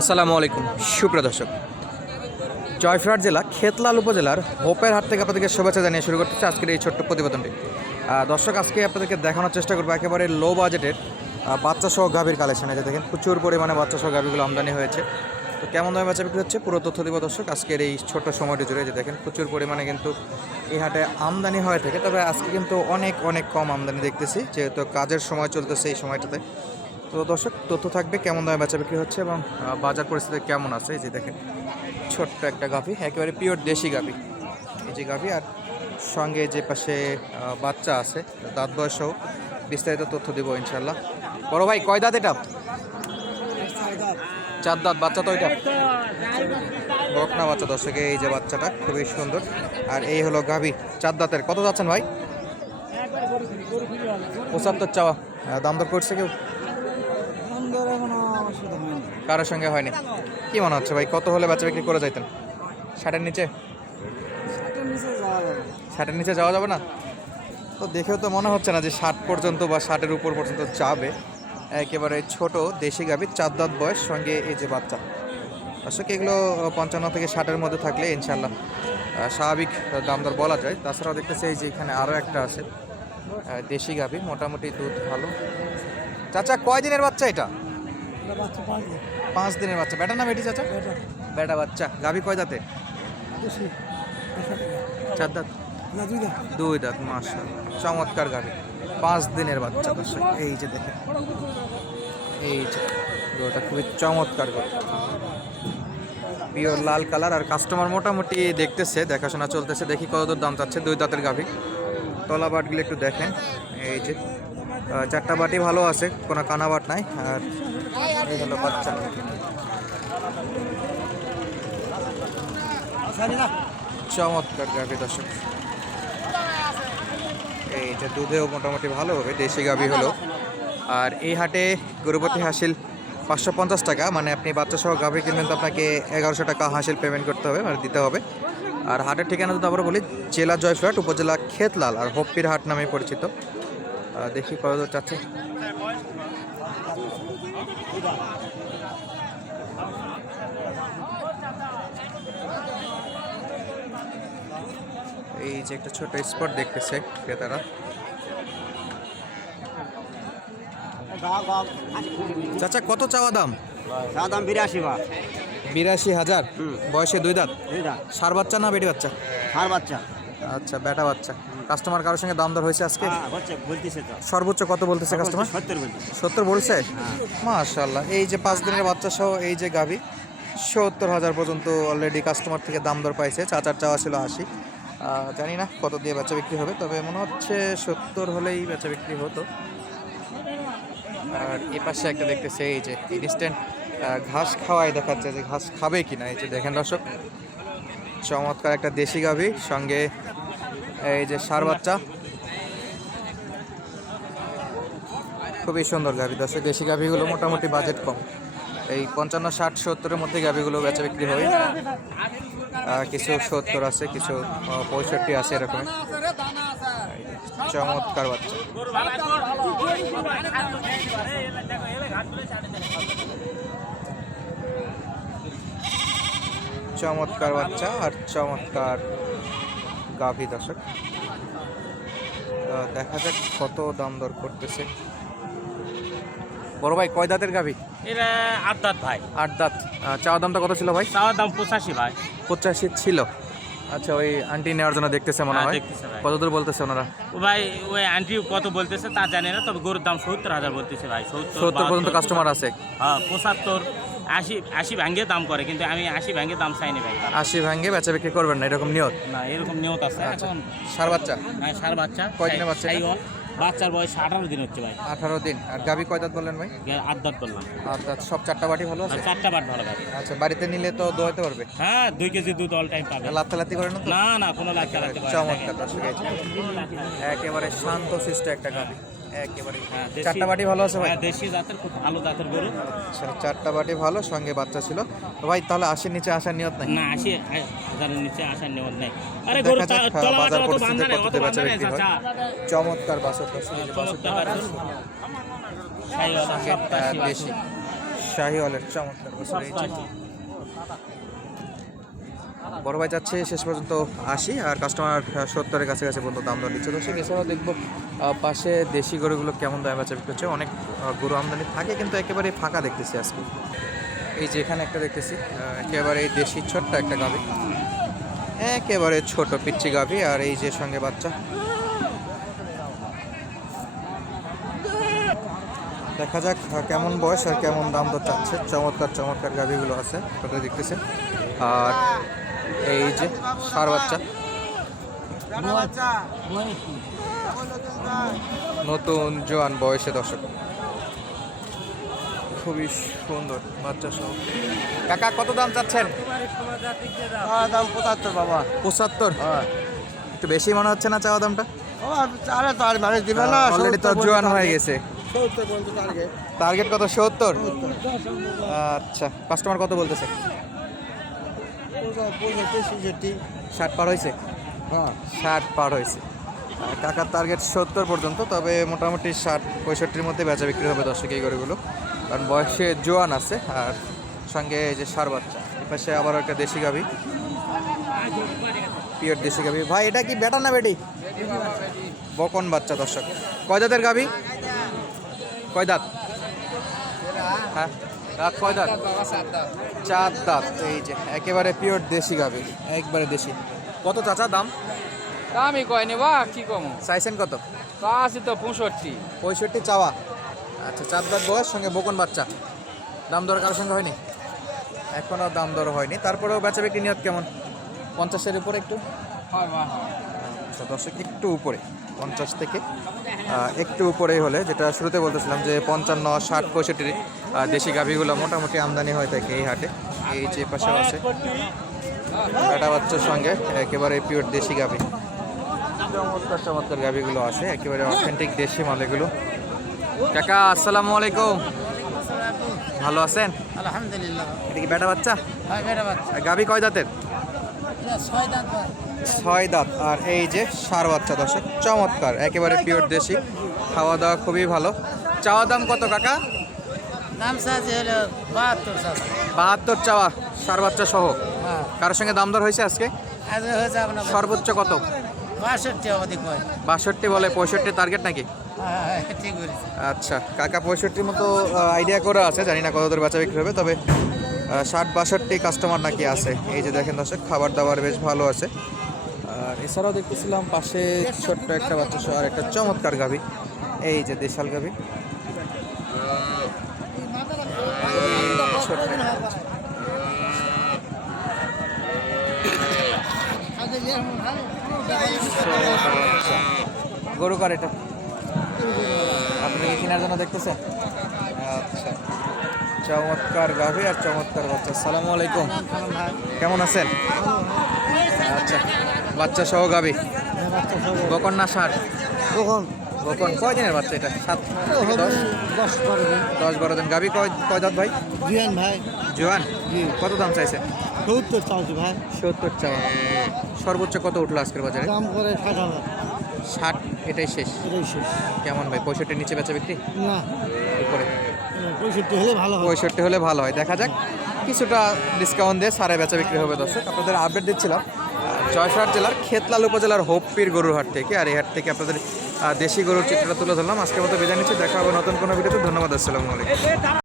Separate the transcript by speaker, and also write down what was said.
Speaker 1: আসসালামু আলাইকুম। সুপ্রিয় দর্শক জয়ফ্রাট জেলা খেতলাল উপজেলার হোপের হাট থেকে আপনাদেরকে শুভেচ্ছা জানিয়ে শুরু করতেছে আজকের এই ছোট্ট প্রতিবেদনটি। দর্শক, আজকে আপনাদেরকে দেখানোর চেষ্টা করব একেবারে লো বাজেটের বাচ্চা সহ গাভীর কালেকশন আছে দেখেন, প্রচুর পরিমাণে বাচ্চা সহ গাভীগুলো আমদানি হয়েছে। তো কেমন দামে বাচ্চা বিক্রি হচ্ছে পুরো তথ্য দিব দর্শক, আজকের এই ছোট্ট সময়টি জুড়ে। যে দেখেন, প্রচুর পরিমাণে কিন্তু এই হাটে আমদানি হয়ে থাকে। তবে আজকে কিন্তু অনেক অনেক কম আমদানি দেখতেছি, যেহেতু কাজের সময় চলতেছে এই সময়টাতে। তো দর্শক, তথ্য থাকবে কেমন দামে বেচা বিক্রি হচ্ছে এবং বাজার পরিস্থিতি কেমন আছে? এই যে দেখেন, ছোট্ট একটা গাভি, একেবারে পিওর দেশি গাভি। এই যে গাভি, আর সঙ্গে যে পাশে বাচ্চা আছে, দাঁত বয়সও, বিস্তারিত তথ্য দেবো ইনশাল্লাহ বড় ভাই, কয় দাঁত এটা? চার দাঁত, বাচ্চা তো এটা। বকনা বাচ্চা, দর্শকে, এই যে বাচ্চাটা, খুবই সুন্দর। আর এই হলো গাভি, চার দাঁতের। কত যাচ্ছেন ভাই? পঁচাত্তর চাওয়া। দাম দর করছে কেউ
Speaker 2: সুন্দর এখনও আমার সাথে হয়নি
Speaker 1: কারোর সঙ্গে হয়নি। কি মনে হচ্ছে ভাই কত হলে বেচা বিক্রি করে যাইতেন? ষাটের নিচে?
Speaker 2: ষাটের নিচে যাওয়া যাবে না।
Speaker 1: তো দেখেও তো মনে হচ্ছে না যে ষাট পর্যন্ত বা ষাটের উপর পর্যন্ত যাবে। একেবারে ছোট দেশি গাভীর চার দাঁত বয়স সঙ্গে এই যে বাচ্চা। আসলে এগুলো পঞ্চান্ন থেকে ষাটের মধ্যে থাকলে ইনশাল্লাহ স্বাভাবিক দাম দর বলা যায়। তাছাড়াও দেখতেছি এই যে এখানে আরও একটা আছে দেশি গাভী মোটামুটি দুধ ভালো। চাচা কয় দিনের বাচ্চা এটা?
Speaker 2: বাচ্চা পাঁচ
Speaker 1: দিনের বাচ্চা। বেটা না বেটি চাচা? বেটা বাচ্চা। গাভী কয় দাঁতে। চার দাঁত?
Speaker 2: দুই
Speaker 1: দাঁত। মাসা চমৎকার গাভী। পাঁচ দিনের বাচ্চা এই যে দেখেন। এই যে গরুটা খুবই চমৎকার গরু। পিওর লাল কালার আর কাস্টমার মোটামুটি দেখতেছে দেখাশোনা চলতেছে। দেখি কত দূর দাম চাচ্ছে। দুই দাঁতের গাভী। তলা বাটগুলো একটু দেখেন। এই যে চারটা বাটি ভালো আছে, কোনো কানা বাট নাই, আর এই হলো বাচ্চা। চমৎকার গাভী দর্শক। এই যে দুধেও মোটামুটি ভালো হবে, দেশি গাভী হলো। আর এই হাটে গরুপতি হাসিল পাঁচশো পঞ্চাশ টাকা মানে আপনি বাচ্চা সহ গাভী কিনবেন তো আপনাকে এগারোশো টাকা হাসিল পেমেন্ট করতে হবে মানে দিতে হবে। আর হাটের ঠিকানা তো আবার বলি, জেলা জয়ফ্রাট উপজেলা খেতলাল আর হপ্পির হাট নামে পরিচিত। দেখি কত দূর চাচ্ছে এই যে একটা ছোট স্পট দেখতেছে ক্রেতারা। চাচা কত চাওয়া দাম?
Speaker 2: চা দাম বিরাশি বা
Speaker 1: বিরাশি হাজার? বয়সে দুই দাঁত? সার বাচ্চা না বেটি বাচ্চা?
Speaker 2: আর বাচ্চা।
Speaker 1: আচ্ছা বেটা বাচ্চা। কাস্টমার কারোর সঙ্গে দাম দর হয়েছে আজকে?
Speaker 2: হ্যাঁ
Speaker 1: সর্বোচ্চ কত বলতেছে কাস্টমার
Speaker 2: সত্তর
Speaker 1: বলছে? মাশাল্লাহ এই যে পাঁচ দিনের বাচ্চা সহ এই যে গাভী সত্তর হাজার পর্যন্ত অলরেডি কাস্টমার থেকে দাম দর পাইছে। চাচার চাওয়া ছিল আশি। জানি না কত দিয়ে বেচা বিক্রি হবে তবে মনে হচ্ছে সত্তর হলেই বেচা বিক্রি হতো। আর এ পাশে একটা দেখতেছে এই যে ইনস্ট্যান্ট ঘাস খাওয়াই দেখাচ্ছে যে ঘাস খাবে কি না এই যে দেখেন দর্শক চমৎকার একটা দেশি গাভী সঙ্গে এই যে সার বাচ্চা। খুবই সুন্দর গাভী। দর্শক, দেশি গাভীগুলো মোটামুটি বাজেট কম। এই পঞ্চান্ন, ষাট, সত্তরের মধ্যে গাভীগুলো বেচা বিক্রি হয়। কিছু সত্তর আছে, কিছু পঁয়ষট্টি আছে এরকম। চমৎকার বাচ্চা। চমৎকার বাচ্চা আর চমৎকার গাভী দর্শক। দেখা যাক কত দাম দর করতেছে। বড় ভাই কয় দাঁতের গাভী?
Speaker 3: এরা আট দাঁত ভাই।
Speaker 1: আট দাঁত। আহ, চাওয়া দামটা কত ছিল ভাই?
Speaker 3: চাওয়ার দাম পঁচাশি ভাই।
Speaker 1: পঁচাশি ছিল। আচ্ছা ওই আন্টি নেওয়ার জন্য দেখতেছে মনে
Speaker 3: হ্যাঁ,
Speaker 1: হয়।
Speaker 3: দেখতেছে
Speaker 1: কত দূর বলতেছে ওনারা?
Speaker 3: ভাই ওই আন্টি কত বলতেছে তা জানি না তবে গরুর দাম সত্তর হাজার বলতেছে ভাই। সত্তর
Speaker 1: পর্যন্ত কাস্টমার আছে।
Speaker 3: হ্যাঁ পঁচাত্তর। আশি আশি ভ্যাঙ্গে দাম করে কিন্তু আমি আশি ভ্যাঙ্গে দাম চাইনি ভাই।
Speaker 1: আশি ভাঙ্গে বেচা বিক্রি করবেন না এরকম নিয়ত?
Speaker 3: না এরকম নিয়ত আছে।
Speaker 1: আচ্ছা
Speaker 3: এখন
Speaker 1: সার বাচ্চা?
Speaker 3: হ্যাঁ, সার বাচ্চা।
Speaker 1: কয়দিনের বাচ্চা।
Speaker 3: বাচ্চার বয়স আঠারো দিন হচ্ছে ভাই।
Speaker 1: আঠারো দিন। আর গাভী কয় দাঁত বললেন ভাই?
Speaker 3: আট দাঁত বললাম।
Speaker 1: আট দাঁত। সব চারটা বাটি ভালো
Speaker 3: আর
Speaker 1: আছে
Speaker 3: চারটা বাট ভালো ভাই।
Speaker 1: আচ্ছা বাড়িতে নিলে তো দোয়াতে পারবে?
Speaker 3: হ্যাঁ দুই কেজি দুধ অল টাইম পাবে।
Speaker 1: লাত্তালাত্তি করে না
Speaker 3: না না কোনো লাগতে পারে
Speaker 1: চমৎকার। একেবারে শান্ত শিষ্ট একটা গাভী। একেবারে
Speaker 3: হ্যাঁ,
Speaker 1: চারটা বাটি ভালো আছে ভাই?
Speaker 3: হ্যাঁ দেশি জাতের খুব ভালো জাতের গরু।
Speaker 1: আচ্ছা চারটা বাটি ভালো সঙ্গে বাচ্চা ছিল। ভাই তাহলে আশির নিচে আসার নিয়ত নাই?
Speaker 3: না আসি হাজারের নিচে আসার নিয়ম নেই। আরে গরু
Speaker 1: বাজার কততে বেচা বিক্রি হয়। চমৎকার বাসর
Speaker 3: চমৎকার
Speaker 1: দেশি
Speaker 3: বাছুর।
Speaker 1: শাহিওয়ালের চমৎকার বছর এই। বড় ভাই যাচ্ছে, শেষ পর্যন্ত আশি আর কাস্টমার সত্তরের কাছাকাছি পর্যন্ত দাম দর দিচ্ছে। দর্শক এছাড়াও দেখব পাশে দেশি গরুগুলো কেমন দামে বেচা বিক্রি হচ্ছে। অনেক গরু আমদানি থাকে, কিন্তু একেবারে ফাঁকা দেখতেছি আজকে। এই যে এখানে একটা দেখতেছি একেবারে এই দেশি ছোট্ট একটা গাভি। একেবারে ছোট পিচ্ছি গাভি, আর এই যে সঙ্গে বাচ্চা। দেখা যাক কেমন বয়স আর কেমন দাম তো চাচ্ছে। চমৎকার চমৎকার গাভিগুলো আছে ওটা দেখতেছে আর এই যে সার বাচ্চা। নতুন জোয়ান বয়সে দর্শক। খুবই সুন্দর বাচ্চা সহ। কাকা কত দাম চাচ্ছেন?
Speaker 2: দাম পঁচাত্তর বাবা।
Speaker 1: পঁচাত্তর? একটু বেশি মনে হচ্ছে না চাওয়া দামটা?
Speaker 2: ও আরে তো আর দিবে না
Speaker 1: অলরেডি তো জোয়ান হয়ে গেছে।
Speaker 2: টার্গেট
Speaker 1: কত? সত্তর? আচ্ছা কাস্টমার কত বলতেছে? ষাট পার হয়েছে?
Speaker 2: হ্যাঁ।
Speaker 1: ষাট পার হয়েছে। কাকার টার্গেট সত্তর পর্যন্ত তবে মোটামুটি ষাট পঁয়ষট্টির মধ্যে বেচা বিক্রি হবে দর্শক এই গরুগুলো। কারণ বয়সে জোয়ান আছে আর সঙ্গে এই যে সার বাচ্চা পাশে আবার একটা দেশি গাভি। পিওর দেশি গাভি। ভাই এটা কি বেটা না বেটি? বকন বাচ্চা দর্শক। কয় দাঁতের গাভি? কয় দাঁত? হ্যাঁ। দাঁত কয় দাঁত? চার দাঁত এই যে একেবারে পিওর দেশি গাভি একবারে দেশি। কত চাচা দাম?
Speaker 4: দামি কয়নি বা কি কম?
Speaker 1: চাইছেন কত?
Speaker 4: তা আছে তো পঁয়ষট্টি।
Speaker 1: পঁয়ষট্টি চাওয়া। আচ্ছা চার দাঁত বয়স সঙ্গে বকন বাচ্চা। দাম দর কারোর সঙ্গে হয়নি? এখনও দাম দর হয়নি। তারপরেও বেচা বিক্রি নিয়ত কেমন? পঞ্চাশের উপরে একটু? আচ্ছা দর্শক একটু উপরে। পঞ্চাশ থেকে একটু উপরেই হলে যেটা শুরুতে বলতেছিলাম যে পঞ্চান্ন ষাট পঁয়ষট্টির আহ, দেশি গাভীগুলো মোটামুটি আমদানি হয়ে থাকে এই হাটে। এই যে পাশেও আছে। বেটা বাচ্চার সঙ্গে একেবারে পিওর দেশি গাভী। চমৎকার চমৎকার গাভিগুলো আছে। একেবারে অথেন্টিক দেশি মাল এগুলো কাকা আসসালামু আলাইকুম। ভালো আছেন?
Speaker 2: আলহামদুলিল্লাহ।
Speaker 1: এটা কি বেটা বাচ্চা? আর গাভি কয় দাঁতের?
Speaker 2: ছয় দাঁত
Speaker 1: ছয় দাঁত। আর এই যে সার বাচ্চা দর্শক চমৎকার। একেবারে পিওর দেশি। খাওয়া দাওয়া খুবই ভালো। চাওয়া দাম কত কাকা?
Speaker 2: দাম সাজে হলো বাহাত্তর সাল
Speaker 1: বাহাত্তর চাওয়া সার বাচ্চা সহ।
Speaker 2: হ্যাঁ।
Speaker 1: কারোর সঙ্গে দাম দর হয়েছে আজকে?
Speaker 2: আজকে হয়েছে আপনার
Speaker 1: সর্বোচ্চ কত?
Speaker 2: বাষট্টি অবধি কয়
Speaker 1: বাষট্টি বলে পঁয়ষট্টি টার্গেট নাকি?
Speaker 2: হ্যাঁ হ্যাঁ ঠিক বলেছি
Speaker 1: আচ্ছা কাকা পঁয়ষট্টির মতো আইডিয়া করে আছে জানি না কত দূর বাচ্চা বিক্রি হবে তবে ষাট বাষট্টি কাস্টমার নাকি আছে। এই যে দেখেন দর্শক খাবার দাবার বেশ ভালো আছে। আর এছাড়াও দেখতেছিলাম পাশে ছোট্ট একটা বাচ্চা সহ আর একটা চমৎকার গাভি। এই যে দেশাল গাভি। আচ্ছা। গরু কার এটা? আপনি কি কেনার জন্য দেখতেছেন? আচ্ছা। চমৎকার গাভি আর চমৎকার বাচ্চা। সালামু আলাইকুম। কেমন আছেন? আচ্ছা। বাচ্চা সহ গাভি? বকন না বকন। কয় দিনের বাচ্চা এটা? সাত দশ?
Speaker 2: দশ বারো দিন।
Speaker 1: দশ বারো দিন। গাভি কয় কয় দাঁত ভাই?
Speaker 2: জুয়ান ভাই।
Speaker 1: জোয়ান? কত দাম চাইছেন
Speaker 2: সত্তর চালছি ভাই।
Speaker 1: সত্তর চাওয়া। সর্বোচ্চ কত উঠল আজকের বাজারে?
Speaker 2: দাম করে ষাট হাজার।
Speaker 1: ষাট এটাই শেষ।
Speaker 2: এটাই শেষ।
Speaker 1: কেমন ভাই? পঁয়ষট্টির নিচে বেচা বিক্রি?
Speaker 2: না।
Speaker 1: উপরে।
Speaker 2: পঁয়ষট্টি হলে ভালো হয়।
Speaker 1: পঁয়ষট্টি হলে ভালো হয়। দেখা যাক। কিছুটা ডিসকাউন্ট দিয়ে সারে বেচা বিক্রি হবে দর্শক। আপনাদের আপডেট দিচ্ছিলাম। জয়সহাট জেলার খেতলাল উপজেলার হোপ্পির গরুর হাট থেকে আর এই হাট থেকে আপনাদের দেশি গরুর চিত্রটা তুলে ধরলাম। আজকের মতো বিদায় নিচ্ছি, দেখা হবে নতুন কোনো ভিডিওতে। ধন্যবাদ, আসসালামু আলাইকুম।